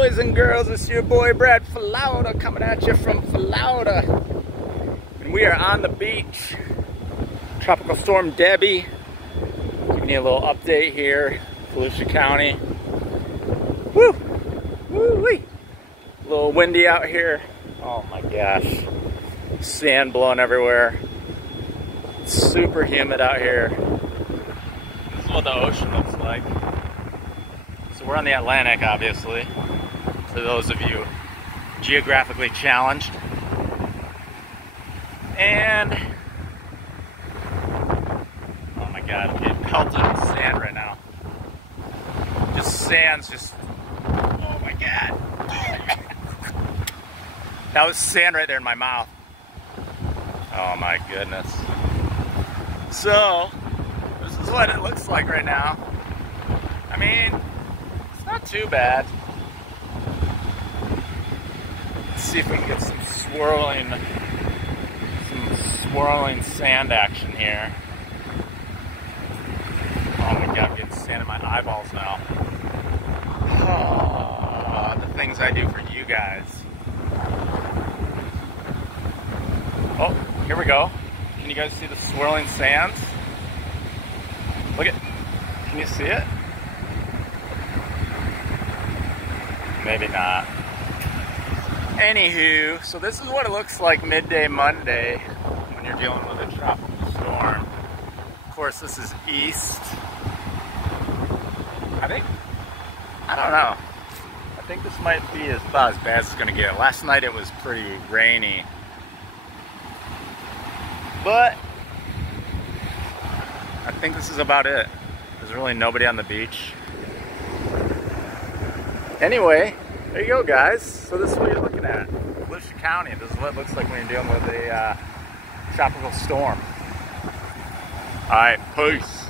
boys and girls? It's your boy Brad Florida coming at you from Florida. And we are on the beach. Tropical Storm Debbie. Giving you a little update here. Volusia County. Woo! Woo-wee! A little windy out here. Oh my gosh. Sand blowing everywhere. It's super humid out here. This is what the ocean looks like. So we're on the Atlantic, obviously, for those of you geographically challenged. And, oh my God, I'm getting pelted with sand right now. Sand's oh my God. That was sand right there in my mouth. Oh my goodness. So, this is what it looks like right now. I mean, it's not too bad. Let's see if we can get some swirling sand action here. Oh my God, I'm getting sand in my eyeballs now. Oh, the things I do for you guys. Oh, here we go. Can you guys see the swirling sands? Look at, can you see it? Maybe not. Anywho, so this is what it looks like midday Monday when you're dealing with a tropical storm. Of course, this is east. I don't know. I think this might be about as bad as it's gonna get. Last night it was pretty rainy. But I think this is about it. There's really nobody on the beach. Anyway, there you go, guys. So this is what you're looking at. Volusia County. This is what it looks like when you're dealing with a tropical storm. All right, peace.